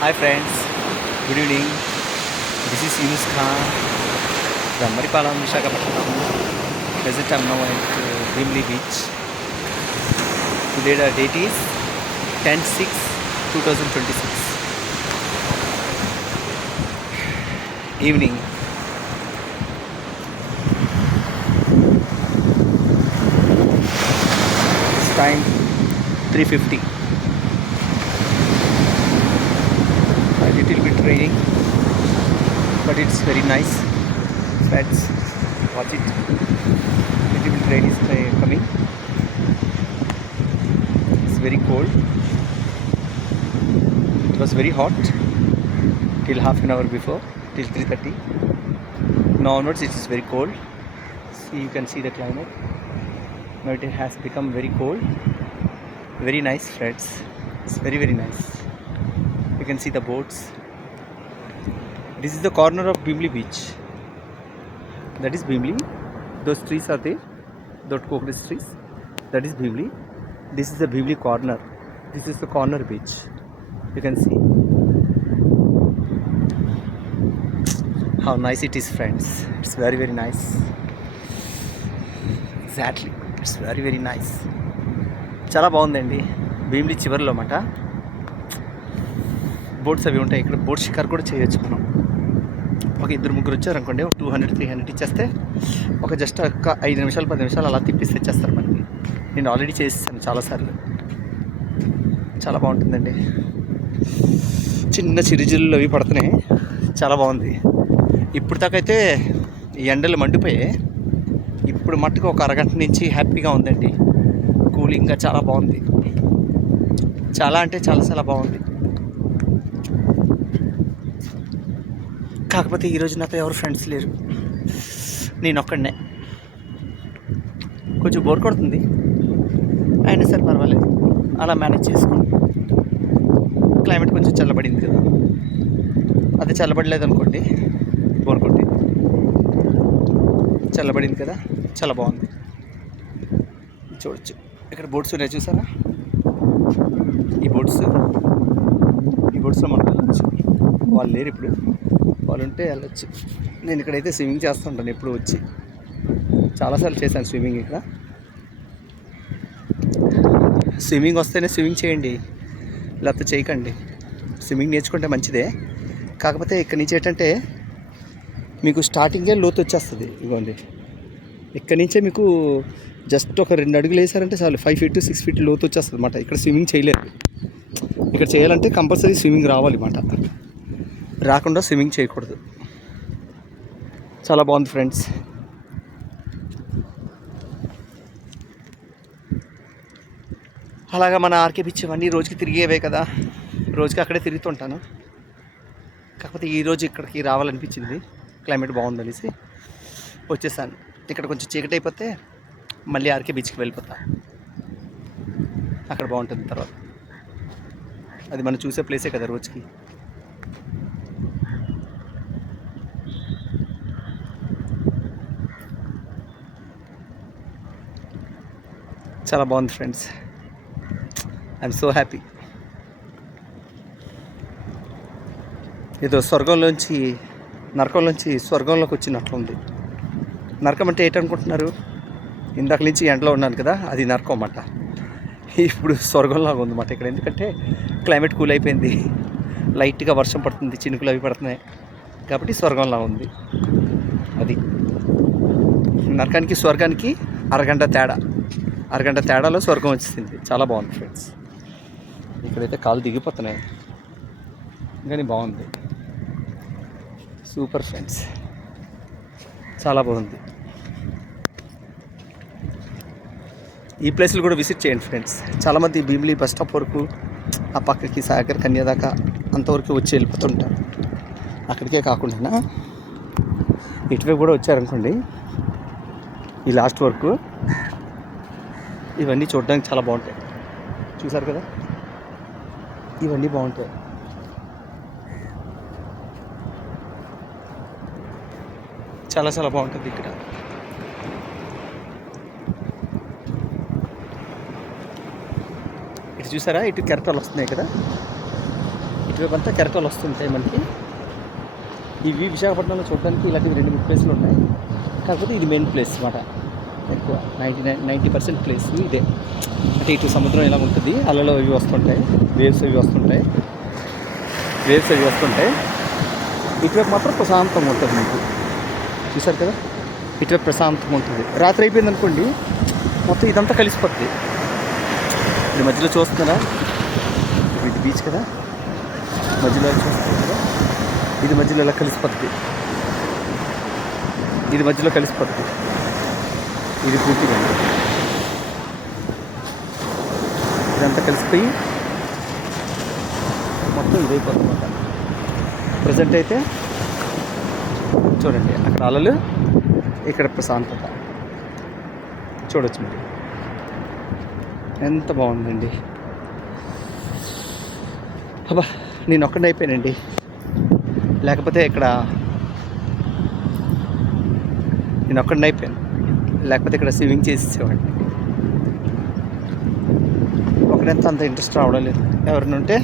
Hi friends, good evening. This is Yunus Khan from Maripalam, Visakhapatnam. Present I'm now at Bimli Beach. Today the date is 10/6/2026. Evening. It's time 3:50. A little bit raining, but it's very nice. Friends, watch it. Little bit rain is coming. It's very cold. It was very hot till half an hour before, till 3:30. Now onwards it is very cold. See, you can see the climate. Now it has become very cold. Very nice, friends. It's very, very nice. You can see the boats. This is the corner of Bimli Beach. That is Bimli. Those trees are there. Those coconut trees. That is Bimli. This is the Bimli corner. This is the corner beach. You can see how nice it is, friends. It's very, very nice. Exactly. It's very, very nice. చాలా బాగుందండి. భీమిలి చివరిలో అన్నమాట boats అవి ఉంటాయి. ఇక్కడ boat షికార్ కూడా చేయొచ్చు మనం. ఒక ఇద్దరు ముగ్గురు వచ్చారు అనుకోండి, 200-300 ఇచ్చేస్తే ఒక జస్ట్ ఒక 5 నిమిషాలు 10 నిమిషాలు అలా తిప్పిస్తే ఇచ్చేస్తారు మనకి. నేను ఆల్రెడీ చేసేసాను చాలాసార్లు. చాలా బాగుంటుందండి. చిన్న చిరుజిల్లు అవి పడుతున్నాయి. చాలా బాగుంది. ఇప్పుడు దాకైతే ఎండలు మండిపోయాయి. ఇప్పుడు మట్టుకు ఒక అరగంట నుంచి హ్యాపీగా ఉందండి. కూలింగ్గా చాలా బాగుంది. చాలా అంటే చాలా చాలా బాగుంది. కాకపోతే ఈరోజు నాతో ఎవరు ఫ్రెండ్స్ లేరు, నేను ఒక్కడనే. కొంచెం బోర్ కొడుతుంది, అయినా సరే పర్వాలేదు, అలా మేనేజ్ చేసుకోండి. క్లైమేట్ కొంచెం చల్లబడింది కదా, అది చల్లబడలేదు అనుకోండి బోర్ కొట్టి. చల్లబడింది కదా, చాలా బాగుంది. చూడొచ్చు, ఇక్కడ బోట్స్ ఉన్నాయి చూసారా. ఈ బోట్స్లో మనం వెళ్ళచ్చు. వాళ్ళు లేరు ఇప్పుడు, వాళ్ళు ఉంటే వెళ్ళచ్చు. నేను ఇక్కడైతే స్విమ్మింగ్ చేస్తుంటాను ఎప్పుడు వచ్చి. చాలాసార్లు చేశాను స్విమ్మింగ్ ఇక్కడ. స్విమ్మింగ్ వస్తేనే స్విమ్మింగ్ చేయండి, లేకపోతే చేయకండి. స్విమ్మింగ్ నేర్చుకుంటే మంచిదే. కాకపోతే ఇక్కడ నుంచి ఏంటంటే మీకు స్టార్టింగే లోతు వచ్చేస్తుంది. ఇదిగోండి, ఇక్కడి నుంచే మీకు జస్ట్ ఒక 2 అడుగులు వేసారంటే చాలు 5 feet 6 feet లోతు వచ్చేస్తుంది అన్నమాట. ఇక్కడ స్విమ్మింగ్ చేయలేదు. ఇక్కడ చేయాలంటే కంపల్సరీ స్విమ్మింగ్ రావాలి అన్నమాట. రాకుండా స్విమ్మింగ్ చేయకూడదు. చాలా బాగుంది ఫ్రెండ్స్. అలాగా మన ఆర్కే బీచ్ ఇవన్నీ రోజుకి తిరిగేవే కదా, రోజుకి అక్కడే తిరుగుతుంటాను. కాకపోతే ఈరోజు ఇక్కడికి రావాలనిపించింది, క్లైమేట్ బాగుందనేసి వచ్చేసాను. ఇక్కడ కొంచెం చీకటి అయిపోతే మళ్ళీ ఆర్కే బీచ్కి వెళ్ళిపోతా. అక్కడ బాగుంటుంది. తర్వాత అది మనం చూసే ప్లేసే కదా రోజుకి. చాలా బాగుంది ఫ్రెండ్స్. I'm so happy. ఏదో నరకంలోంచి స్వర్గంలోకి వచ్చినట్లుంది. నరకం అంటే ఏంటనుకుంటున్నారు? ఇందాక నుంచి ఎండలో ఉన్నాను కదా, అది నరకం అన్నమాట. ఇప్పుడు స్వర్గంలాగా ఉందన్నమాట ఇక్కడ. ఎందుకంటే క్లైమేట్ కూల్ అయిపోయింది, లైట్గా వర్షం పడుతుంది, చినుకులు అవి పడుతున్నాయి కాబట్టి స్వర్గంలా ఉంది. అది నరకానికి స్వర్గానికి అరగంట తేడాలో స్వర్గం వచ్చింది. చాలా బాగుంది ఫ్రెండ్స్. ఇక్కడైతే కాలు దిగిపోతున్నాయి కానీ బాగుంది. సూపర్ ఫ్రెండ్స్, చాలా బాగుంది. ఈ ప్లేస్లు కూడా విజిట్ చేయండి ఫ్రెండ్స్. చాలామంది భీమిలి బస్ స్టాప్ వరకు, ఆ పక్కకి సాగర్ కన్యా దాకా అంతవరకు వచ్చి వెళ్ళిపోతుంటారు. అక్కడికే కాకుండా ఇటువైపు కూడా వచ్చారనుకోండి, ఈ లాస్ట్ వరకు ఇవన్నీ చూడడానికి చాలా బాగుంటాయి. చూసారు కదా, ఇవన్నీ బాగుంటాయి. చాలా చాలా బాగుంటుంది ఇక్కడ. ఇటు చూసారా, ఇటు కెరటాలు వస్తున్నాయి కదా, ఇటు ఇటువైపు అంతా కెరటాలు వస్తుంటాయి మనకి. ఇవి విశాఖపట్నంలో చూడడానికి ఇలాంటివి 2-3 ప్లేస్లు ఉన్నాయి. కాకపోతే ఇది మెయిన్ ప్లేస్ అన్నమాట. ఎక్కువ 90% ప్లేస్ ఇదే. అంటే ఇటు సముద్రం ఇలా ఉంటుంది, అలలు అవి వస్తుంటాయి, వేవ్స్ అవి వస్తుంటాయి. ఇటువైపు మాత్రం ప్రశాంతంగా ఉంటుంది మీకు. చూసారు కదా, ఇటువైపు ప్రశాంతంగా ఉంటుంది. రాత్రి అయిపోయింది అనుకోండి, మొత్తం ఇదంతా కలిసిపోతుంది. ఇది మధ్యలో చూస్తున్నారా, ఇది బీచ్ కదా, మధ్యలో చూస్తున్నారు కదా, ఇది మధ్యలో ఇలా కలిసిపోతుంది. ఇది పూర్తిగా ఇదంతా కలిసిపోయి మొత్తం ఇదైపోతుంది అన్నమాట. ప్రజెంట్ అయితే చూడండి, అక్కడ అలలు, ఇక్కడ ప్రశాంతత చూడొచ్చు మీరు. ఎంత బాగుందండి. అబ్బా, నేను ఒక్కడే అయిపోయానండి. లేకపోతే ఇక్కడ స్విమ్మింగ్ చేసేసేవాడిని. ఒకడంతా అంత ఇంట్రెస్ట్ రావడం లేదు. ఎవరైనా ఉంటే